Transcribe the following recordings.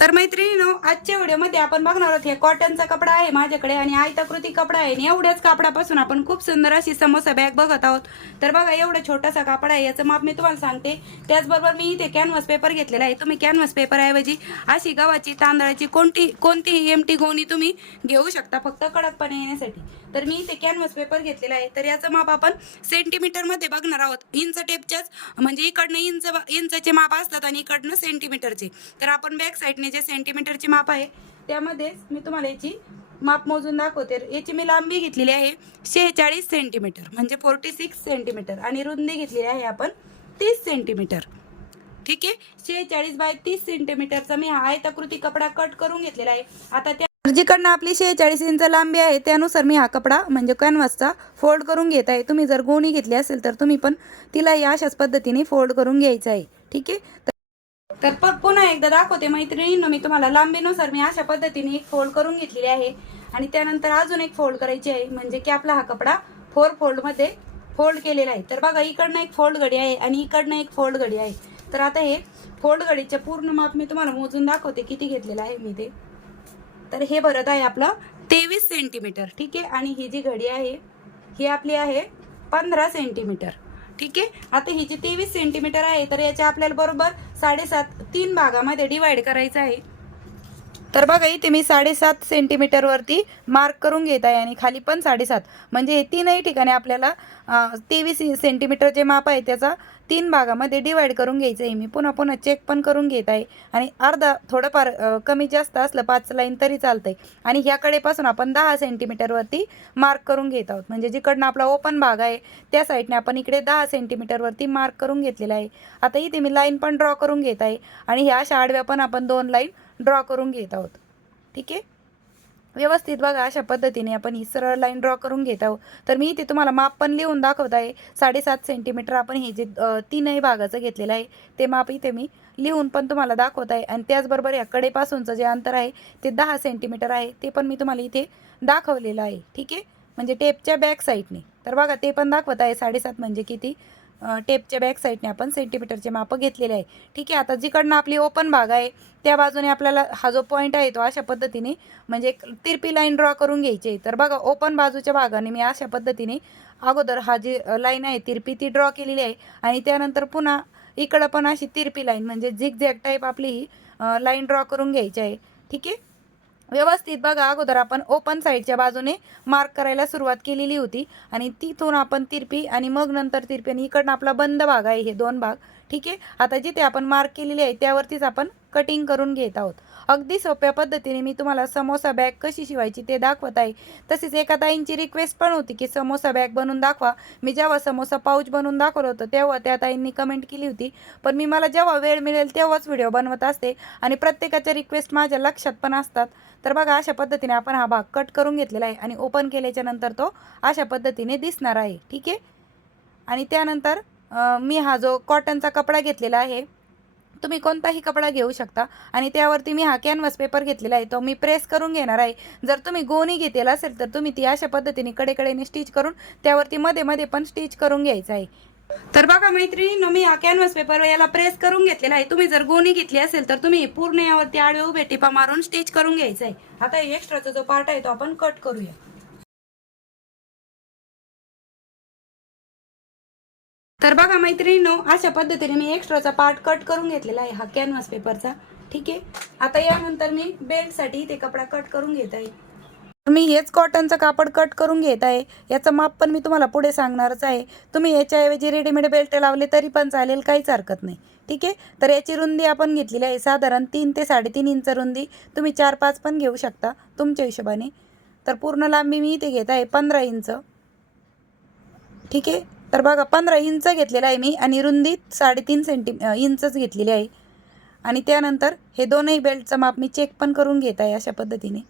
तर मैत्रिणीनो आजच्या व्हिडिओमध्ये आपण बघणार आहोत हे कॉटनचा कपडा आहे माझ्याकडे आणि आयताकृती कपडा आहे. आणि एवढ्याच कापडापासून आपण खूप सुंदर अशी समोसा बॅग बघत आहोत. तर बघा एवढा छोटासा कापड आहे याचं माप मी तुम्हाला सांगते. त्याचबरोबर मी इथे कॅनव्हास पेपर घेतलेला आहे. तुम्ही कॅनव्हास पेपर ऐवजी अशी गव्हाची तांदळाची कोणती कोणतीही एमटी गोणी तुम्ही घेऊ शकता फक्त कडकपणे येण्यासाठी. तर मी इथे कॅनव्हास पेपर घेतलेला आहे. तर याचं माप आपण सेंटीमीटरमध्ये बघणार आहोत. इंच टेपच्याच म्हणजे इकडनं इंच इंचचे माप असतात आणि इकडनं सेंटीमीटरचे तर आपण बॅग बॅक साईडने जे सेंटीमीटरची माप आहे त्यामध्ये मी तुम्हाला याची माप मोजून दाखवते. याची मी लांबी घेतलेली आहे शेहेचाळीस सेंटीमीटर म्हणजे फोर्टी सिक्स सेंटीमीटर आणि रुंदी घेतलेली आहे आपण तीस सेंटीमीटर ठीक आहे? शेहेचाळीस बाय तीस सेंटीमीटरचा मी हा आयताकृती कपडा कट करून घेतलेला आहे. आता त्या जिकडनं आपली शेहेचाळीस इंच लांबी आहे त्यानुसार मी हा कपडा म्हणजे कॅनव्हासचा फोल्ड करून घेत आहे. तुम्ही जर गोणी घेतली असेल तर तुम्ही पण तिला या अशाच पद्धतीने फोल्ड करून घ्यायचं आहे. ठीक आहे? तर- प- पुन्हा एकदा दाखवते मैत्रिणींनो मी तुम्हाला लांबीनुसार मी अशा पद्धतीने एक फोल्ड करून घेतलेली आहे. आणि त्यानंतर अजून एक फोल्ड करायची आहे म्हणजे की आपला हा कपडा फोर फोल्डमध्ये फोल्ड केलेला आहे. तर बघा इकडनं एक फोल्ड घडी आहे आणि इकडनं एक फोल्ड घडी आहे. तर आता हे फोल्ड घडीचे पूर्ण माप मी तुम्हाला मोजून दाखवते किती घेतलेलं आहे मी ते. तर हे भरत आहे आपलं तेवीस सेंटीमीटर ठीक आहे? आणि ही जी घडी आहे ही आपली आहे पंधरा सेंटीमीटर ठीक आहे? आता ही जी तेवीस सेंटीमीटर आहे तर याच्या आपल्याला बरोबर साडेसात तीन भागामध्ये डिवाइड करायचं आहे. तर बघा इथे मी साडेसात सेंटीमीटरवरती मार्क करून घेत आहे आणि खाली पण साडेसात. म्हणजे हे तीनही ठिकाणी आपल्याला तेवीस सेंटीमीटर जे माप आहे त्याचा तीन भागामध्ये डिवाईड करून घ्यायचं आहे मी पुन्हा पुन्हा चेक पण करून घेत आहे. आणि अर्धा थोडंफार कमी जास्त असलं पाच लाईन तरी चालतं आहे आणि ह्याकडेपासून आपण दहा सेंटीमीटरवरती मार्क करून घेत आहोत. म्हणजे जिकडनं आपला ओपन भाग आहे त्या साईडने आपण इकडे दहा सेंटीमीटरवरती मार्क करून घेतलेला आहे. आता इथे मी लाईन पण ड्रॉ करून घेत आहे. आणि ह्या अशा आडव्या पण आपण दोन लाईन ड्रॉ करून घेत आहोत. ठीक आहे? व्यवस्थित बघा अशा पद्धतीने आपण ही सरळ लाईन ड्रॉ करून घेत आहोत. तर मी इथे तुम्हाला माप पण लिहून दाखवत आहे. साडेसात सेंटीमीटर आपण हे जे तीनही भागाचं घेतलेलं आहे ते माप इथे मी लिहून पण तुम्हाला दाखवत आहे. आणि त्याचबरोबर या कडेपासूनचं जे अंतर आहे ते दहा सेंटीमीटर आहे ते पण मी तुम्हाला इथे दाखवलेलं आहे. ठीक आहे? म्हणजे टेपच्या बॅक साईडने तर बघा ते पण दाखवत आहे साडेसात म्हणजे किती? टेपच्या बॅक साईडने आपण सेंटीमीटरचे मापं घेतलेले आहे. ठीक आहे आता जिकडनं आपली ओपन भाग आहे त्या बाजूने आपल्याला हा जो पॉईंट आहे तो अशा पद्धतीने म्हणजे एक तिरपी लाईन ड्रॉ करून घ्यायची आहे. तर बघा ओपन बाजूच्या भागाने मी अशा पद्धतीने अगोदर हा जी लाईन आहे तिरपी ती ड्रॉ केलेली आहे. आणि त्यानंतर पुन्हा इकडं पण अशी तिरपी लाईन म्हणजे झिग झॅग टाईप आपली ही लाईन ड्रॉ करून घ्यायची आहे. ठीक आहे? व्यवस्थित बघा अगोदर आपण ओपन साईडच्या बाजूने मार्क करायला सुरुवात केलेली होती. आणि तिथून आपण तिरपी आणि मग नंतर तिरपी आणि इकडनं आपला बंद भाग आहे हे दोन भाग. ठीक आहे? आता जिथे आपण मार्क केलेली आहे त्यावरतीच आपण कटिंग करून घेत आहोत. अगदी सोप्या पद्धतीने मी तुम्हाला समोसा बॅग कशी शिवायची ते दाखवत आहे. तसेच एका ताईंची रिक्वेस्ट पण होती की समोसा बॅग बनवून दाखवा. मी जेव्हा समोसा पाऊच बनवून दाखवलं होतं तेव्हा त्या ताईंनी कमेंट केली होती. पण मी मला जेव्हा वेळ मिळेल तेव्हाच व्हिडिओ बनवत असते आणि प्रत्येकाच्या रिक्वेस्ट माझ्या लक्षात पण असतात. तर बघा अशा पद्धतीने आपण हा भाग कट करून घेतलेला आहे आणि ओपन केल्याच्यानंतर तो अशा पद्धतीने दिसणार आहे. ठीक आहे? आणि त्यानंतर मी हा जो कॉटनचा कपडा घेतलेला आहे तुम्ही कोणताही कपडा घेऊ शकता. आणि त्यावरती मी हा कॅनव्हास पेपर घेतलेला आहे. तो मी प्रेस करून घेणार आहे. जर तुम्ही गोणी घेतलेला असेल तर तुम्ही ती अशा पद्धतीने कडेकडेने स्टिच करून त्यावरती मध्ये मध्ये पण स्टिच करून घ्यायचं आहे. तर बघा मैत्रिणींनो मी हा कॅनव्हास पेपर याला प्रेस करून घेतलेला आहे. तुम्ही जर गोणी घेतली असेल तर तुम्ही पूर्ण यावरती आडवे उभे टिपा मारून स्टिच करून घ्यायचं आहे. आता एक्स्ट्राचा जो पार्ट आहे तो आपण कट करूया. तर बघा मैत्रिणीनो अशा पद्धतीने मी एक्स्ट्राचा पार्ट कट करून घेतलेला आहे हा कॅनव्हास पेपरचा ठीक आहे? आता यानंतर मी बेल्टसाठी ते कपडा कट करून घेत आहे. मी हेच कॉटनचं कापड कट करून घेत आहे. याचं माप पण मी तुम्हाला पुढे सांगणारच आहे. तुम्ही याच्याऐवजी रेडीमेड बेल्ट लावले तरी पण चालेल काहीच हरकत नाही. ठीक आहे? तर याची रुंदी आपण घेतलेली आहे साधारण तीन ते साडेतीन इंच रुंदी. तुम्ही चार पाच पण घेऊ शकता तुमच्या हिशोबाने. तर पूर्ण लांबी मी इथे घेत आहे पंधरा इंच. ठीक आहे? तर बघा पंधरा इंच घेतलेला आहे मी आणि रुंदी साडेतीन सेंटी इंचच घेतलेली आहे. आणि त्यानंतर हे दोनही बेल्टचं माप मी चेक पण करून घेत आहे अशा पद्धतीने.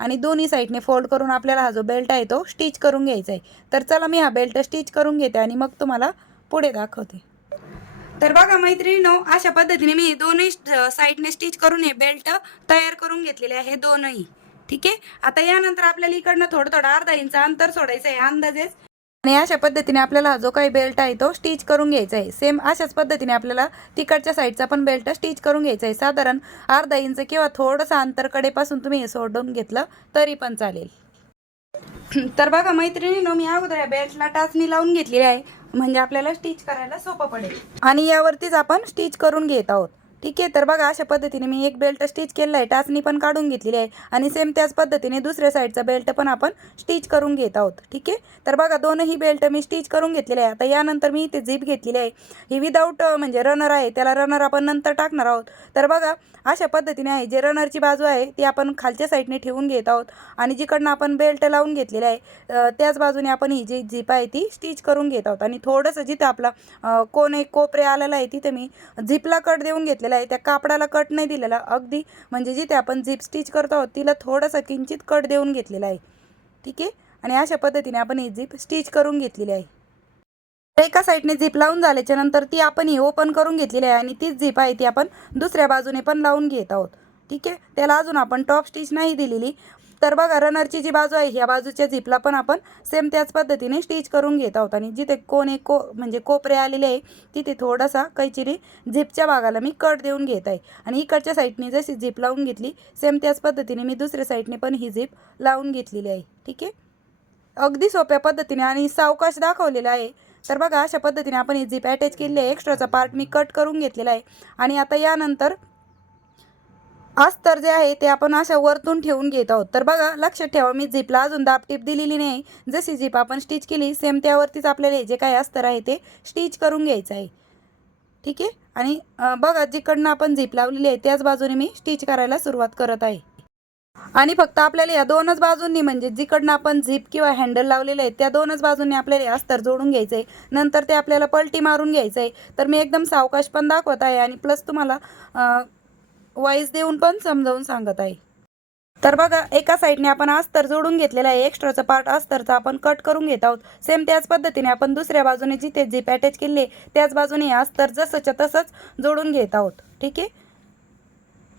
आणि दोन्ही साईडने फोल्ड करून आपल्याला हा जो बेल्ट आहे तो स्टिच करून घ्यायचा आहे. तर चला मी हा बेल्ट स्टिच करून घेते आणि मग तुम्हाला पुढे दाखवते. तर बघा मैत्रिणीनो अशा पद्धतीने मी दोन्ही साईडने स्टिच करून हे बेल्ट तयार करून घेतलेले आहे दोनही. ठीक आहे? आता यानंतर आपल्याला इकडनं थोडं थोडं अर्धा इंच अंतर सोडायचं आहे अंदाजेच. आणि अशा पद्धतीने आपल्याला जो काही बेल्ट आहे तो स्टिच करून घ्यायचा आहे. सेम अशाच पद्धतीने आपल्याला तिकडच्या साईडचा पण बेल्ट स्टिच करून घ्यायचा आहे. साधारण अर्धा इंच किंवा थोडंसं अंतरकडेपासून तुम्ही हे सोडून घेतलं तरी पण चालेल. तर बघा मैत्रिणीनो मी अगोदर या बेल्टला टाचणी लावून घेतलेली आहे. म्हणजे आपल्याला स्टिच करायला सोपं पडेल. आणि यावरतीच आपण स्टिच करून घेत आहोत. ठीक आहे तर बघा अशा पद्धतीने मी एक बेल्ट स्टिच केलेला आहे टाचणी पण काढून घेतलेली आहे आणि सेम त्याच पद्धतीने दुसऱ्या साईडचा बेल्ट पण आपण स्टिच करून घेत आहोत ठीक आहे? तर बघा दोनही बेल्ट मी स्टिच करून घेतलेले आहे. आता यानंतर मी इथे झीप घेतलेली आहे. ही विदाऊट म्हणजे रनर आहे त्याला रनर आपण नंतर टाकणार आहोत. तर बघा अशा पद्धतीने आहे जे रनरची बाजू आहे ती आपण खालच्या साईडने ठेवून घेत आहोत आणि जिकडनं आपण बेल्ट लावून घेतलेला आहे त्याच बाजूने आपण ही जी झीप आहे ती स्टिच करून घेत आहोत. आणि थोडंसं जिथं आपला कोण एक कोपरे आलेला आहे तिथे मी झिपला कट देऊन घेतलेला आहे. त्या कापडाला कट नाही दिलेला. अगदी म्हणजे जिथे आपण झीप स्टिच करतो आहोत तिला थोडंसं किंचित कट देऊन घेतलेला आहे. ठीक आहे? आणि अशा पद्धतीने आपण ही झीप स्टिच करून घेतलेली आहे. एका साईडने झीप लावून झाल्याच्यानंतर ती आपण ही ओपन करून घेतलेली आहे आणि तीच झीप आहे ती आपण दुसऱ्या बाजूने पण लावून घेत आहोत. ठीक आहे? त्याला अजून आपण टॉप स्टिच नाही दिलेली. तर बघा रनरची जी बाजू आहे ह्या बाजूच्या झिपला पण आपण सेम त्याच पद्धतीने स्टिच करून घेत आहोत. आणि जिथे कोण को म्हणजे कोपरे आलेले आहे तिथे थोडासा कैचिरी झिपच्या भागाला मी कट देऊन घेत आहे. आणि इकडच्या साईडने जशी झिप लावून घेतली सेम त्याच पद्धतीने मी दुसऱ्या साईडने पण ही झीप लावून घेतलेली आहे. ठीक आहे? अगदी सोप्या पद्धतीने आणि सावकाश दाखवलेला आहे. तर बघा अशा पद्धतीने आपण ही झिप अटॅच केलेली आहे. एक्स्ट्राचा पार्ट मी कट करून घेतलेला आहे. आणि आता यानंतर अस्तर जे आहे ते आपण अशा वरतून ठेवून घेत आहोत. तर बघा लक्षात ठेवा मी झिपला अजून दाबटीप दिलेली नाही. जशी झिप आपण स्टिच केली सेम त्यावरतीच आपल्याला जे काही अस्तर आहे ते स्टिच करून घ्यायचं आहे. ठीक आहे? आणि बघा जिकडनं आपण झिप लावलेली आहे त्याच बाजूने मी स्टिच करायला सुरुवात करत आहे. आणि फक्त आपल्याला या दोनच बाजूंनी म्हणजे जिकडनं आपण झिप किंवा हँडल लावलेले आहेत त्या दोनच बाजूंनी आपल्याला अस्तर जोडून घ्यायचं आहे. नंतर ते आपल्याला पलटी मारून घ्यायचं आहे. तर मी एकदम सावकाश पण दाखवत आहे आणि प्लस तुम्हाला वाईज देऊन पण समजावून सांगत आहे. तर बघा एका साईडने आपण अस्तर जोडून घेतलेला आहे. एक्स्ट्राचा पार्ट अस्तरचा आपण कट करून घेत आहोत. सेम त्याच पद्धतीने आपण दुसऱ्या बाजूने जिथे जे अटॅच केली आहे त्याच बाजूने अस्तर जसंच्या तसंच जोडून घेत आहोत. ठीक आहे?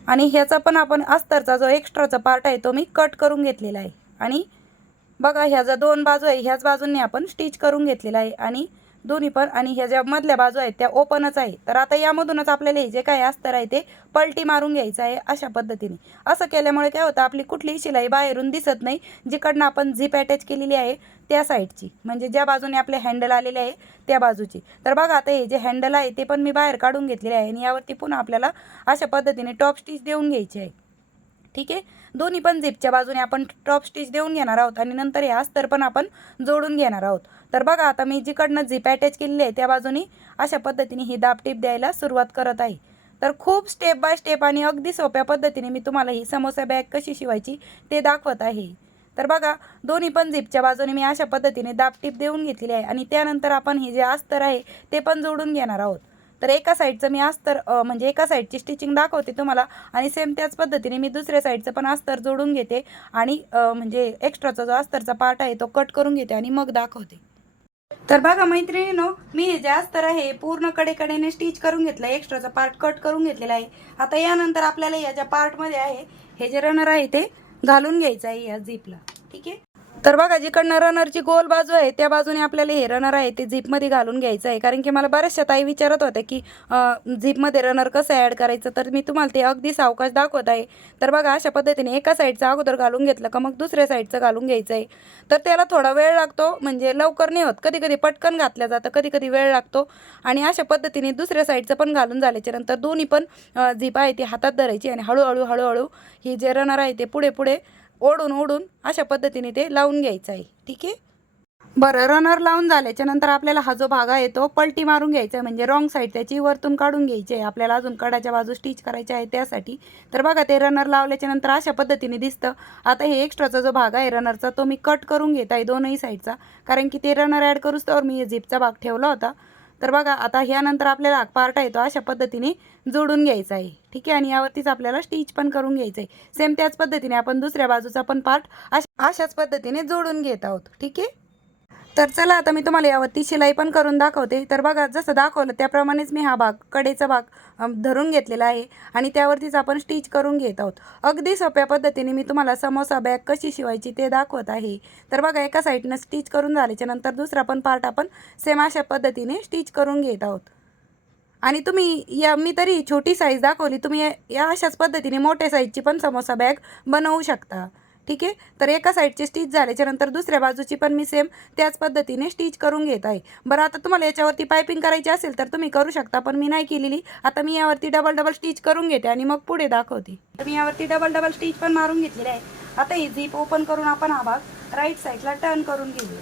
आणि ह्याचा पण आपण अस्तरचा जो एक्स्ट्राचा पार्ट आहे तो मी कट करून घेतलेला आहे. आणि बघा ह्या ज्या दोन बाजू आहे ह्याच बाजूने आपण स्टिच करून घेतलेला आहे. आणि दोन्ही पण आणि ह्या ज्या मधल्या बाजू आहेत त्या ओपनच आहे तर आता यामधूनच आपल्याला हे जे काय अस्तर आहे ते पलटी मारून घ्यायचं आहे अशा पद्धतीने. असं केल्यामुळे काय होतं आपली कुठलीही शिलाई बाहेरून दिसत नाही. जिकडनं आपण झीप अटॅच केलेली आहे त्या साईडची. म्हणजे ज्या बाजूने आपले हँडल आलेले आहे त्या बाजूची. तर बघा आता हे जे हँडल आहे ते पण मी बाहेर काढून घेतलेले आहे आणि यावरती पुन्हा आपल्याला अशा पद्धतीने टॉप स्टिच देऊन घ्यायची आहे. ठीक आहे? दोन्ही पण झिपच्या बाजूने आपण टॉप स्टिच देऊन घेणार आहोत आणि नंतर हे अस्तर पण आपण जोडून घेणार आहोत. तर बघा आता मी जिकडनं झिप अटॅच केलेली आहे त्या बाजूनी अशा पद्धतीने ही दाबटीप द्यायला सुरुवात करत आहे. तर खूप स्टेप बाय स्टेप आणि अगदी सोप्या पद्धतीने मी तुम्हाला ही समोसा बॅग कशी शिवायची ते दाखवत आहे. तर बघा दोन्ही पण झिपच्या बाजूने मी अशा पद्धतीने दाबटीप देऊन घेतलेली आहे आणि त्यानंतर आपण हे जे अस्तर आहे ते पण जोडून घेणार आहोत. तर एका साईडचं मी अस्तर म्हणजे एका साईडची स्टिचिंग दाखवते तुम्हाला आणि सेम त्याच पद्धतीने मी दुसऱ्या साईडचं पण अस्तर जोडून घेते आणि म्हणजे एक्स्ट्राचा जो अस्तरचा पार्ट आहे तो कट करून घेते आणि मग दाखवते. तर बघा मैत्रिणीनो मी हे जे अस्तर आहे पूर्ण कडेकडेने स्टिच करून घेतलं एक्स्ट्राचा पार्ट कट करून घेतलेला आहे. आता यानंतर आपल्याला या ज्या पार्टमध्ये आहे हे जे रनर आहे ते घालून घ्यायचं आहे या झिपला ठीक आहे? तर बघा जिकडनं रनरची गोल बाजू आहे त्या बाजूने आपल्याला हे रनर आहे ते झिपमध्ये घालून घ्यायचं आहे. कारण की मला बऱ्याचशा ताई विचारत होत्या की झिपमध्ये रनर कसं ॲड करायचं? तर मी तुम्हाला ते अगदी सावकाश दाखवत आहे. तर बघा अशा पद्धतीने एका साईडचं अगोदर घालून घेतलं का मग दुसऱ्या साईडचं घालून घ्यायचं आहे तर त्याला थोडा वेळ लागतो म्हणजे लवकर नाही होत. कधी कधी पटकन घातल्या जातं कधी कधी वेळ लागतो. आणि अशा पद्धतीने दुसऱ्या साईडचं पण घालून झाल्याच्यानंतर दोन्ही पण झिप आहे ती हातात धरायची आणि हळूहळू हळूहळू ही जे रनर आहे ते पुढे पुढे ओढून ओढून अशा पद्धतीने ते लावून घ्यायचं आहे. ठीक आहे? बरं रनर लावून झाल्याच्यानंतर आपल्याला हा जो भाग आहे तो पलटी मारून घ्यायचा आहे. म्हणजे रॉंग साईड त्याची वरतून काढून घ्यायची आहे. आपल्याला अजून कडाच्या बाजू स्टिच करायचे आहे त्यासाठी. तर बघा ते रनर लावल्याच्या नंतर अशा पद्धतीने दिसतं. आता हे एक्स्ट्राचा जो भाग आहे रनरचा तो मी कट करून घेत आहे दोनही साईडचा कारण की ते रनर ॲड करूच तर मी झिपचा भाग ठेवला होता. तर बघा आता ह्यानंतर आपल्याला पार्ट आहे तो अशा पद्धतीने जोडून घ्यायचा आहे. ठीक आहे? आणि यावरतीच आपल्याला स्टिच पण करून घ्यायचं आहे. सेम त्याच पद्धतीने आपण दुसऱ्या बाजूचा पण पार्ट अशा अशाच पद्धतीने जोडून घेत आहोत. ठीक आहे? तर चला आता मी तुम्हाला यावरती शिलाई पण करून दाखवते. तर बघा जसं दाखवलं त्याप्रमाणेच मी हा भाग कडेचा भाग धरून घेतलेला आहे आणि त्यावरतीच आपण स्टिच करून घेत आहोत. अगदी सोप्या पद्धतीने मी तुम्हाला समोसा बॅग कशी शिवायची ते दाखवत आहे. तर बघा एका साईडनं स्टिच करून झाल्याच्यानंतर दुसरा पण पार्ट आपण सेम अशा पद्धतीने स्टिच करून घेत आहोत. आणि तुम्ही या मी तरी छोटी साईज दाखवली तुम्ही या अशाच पद्धतीने मोठ्या साईजची पण समोसा बॅग बनवू शकता. ठीक आहे? तर एका साईडची स्टिच झाल्याच्यानंतर दुसऱ्या बाजूची पण मी सेम त्याच पद्धतीने स्टिच करून घेत आहे. बरं आता तुम्हाला याच्यावरती पायपिंग करायची असेल तर तुम्ही करू शकता पण मी नाही केलेली. आता मी यावरती डबल डबल स्टिच करून घेते आणि मग पुढे दाखवते. तर मी यावरती डबल डबल स्टिच पण मारून घेतलेले आहे. आता ही झीप ओपन करून आपण हा भाग राईट साईडला टर्न करून घेऊया.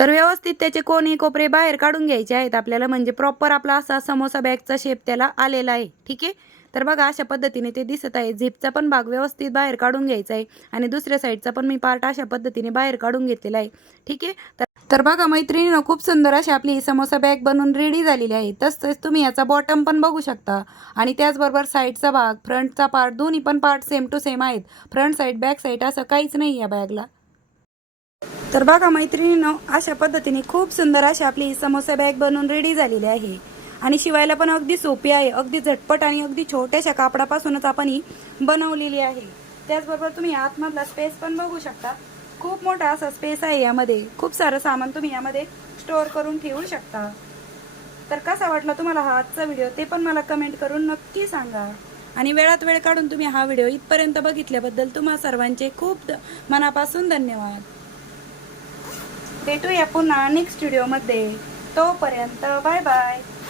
तर व्यवस्थित त्याचे कोणी कोपरे बाहेर काढून घ्यायचे आहेत आपल्याला म्हणजे प्रॉपर आपला असा समोसा बॅगचा शेप त्याला आलेला आहे. ठीक आहे? तर बघा अशा पद्धतीने ते दिसत आहे. झिपचा पण भाग व्यवस्थित बाहेर काढून घ्यायचा आहे आणि दुसऱ्या साईडचा पण मी पार्ट अशा पद्धतीने बाहेर काढून घेतलेला आहे. ठीक आहे? तर तर बघा मैत्रिणीनं खूप सुंदर अशी आपली समोसा बॅग बनवून रेडी झालेली आहे. तसंच तुम्ही याचा बॉटम पण बघू शकता. आणि त्याचबरोबर साईडचा भाग फ्रंटचा पार्ट दोन्ही पण पार्ट सेम टू सेम आहेत. फ्रंट साईड बॅक साईड असं काहीच नाही या बॅगला. तर बघा मैत्रिणीनं अशा पद्धतीने खूप सुंदर अशी आपली समोसा बॅग बनवून रेडी झालेली आहे. आणि शिवायला पण अगदी सोपी आहे. अगदी झटपट आणि अगदी छोट्याशा कापडापासूनच आपण ही बनवलेली आहे. त्याचबरोबर तुम्ही आतमधला स्पेस पण बघू शकता. खूप मोठा असा स्पेस आहे यामध्ये. खूप सारं सामान तुम्ही यामध्ये स्टोअर करून ठेवू शकता. तर कसा वाटला तुम्हाला हा आजचा व्हिडिओ ते पण मला कमेंट करून नक्की सांगा. आणि वेळात वेळ काढून तुम्ही हा व्हिडिओ इथपर्यंत बघितल्याबद्दल तुम्हा सर्वांचे खूप द- मनापासून धन्यवाद. भेटूया पुन्हा नेक्स्ट व्हिडिओमध्ये तोपर्यंत bye bye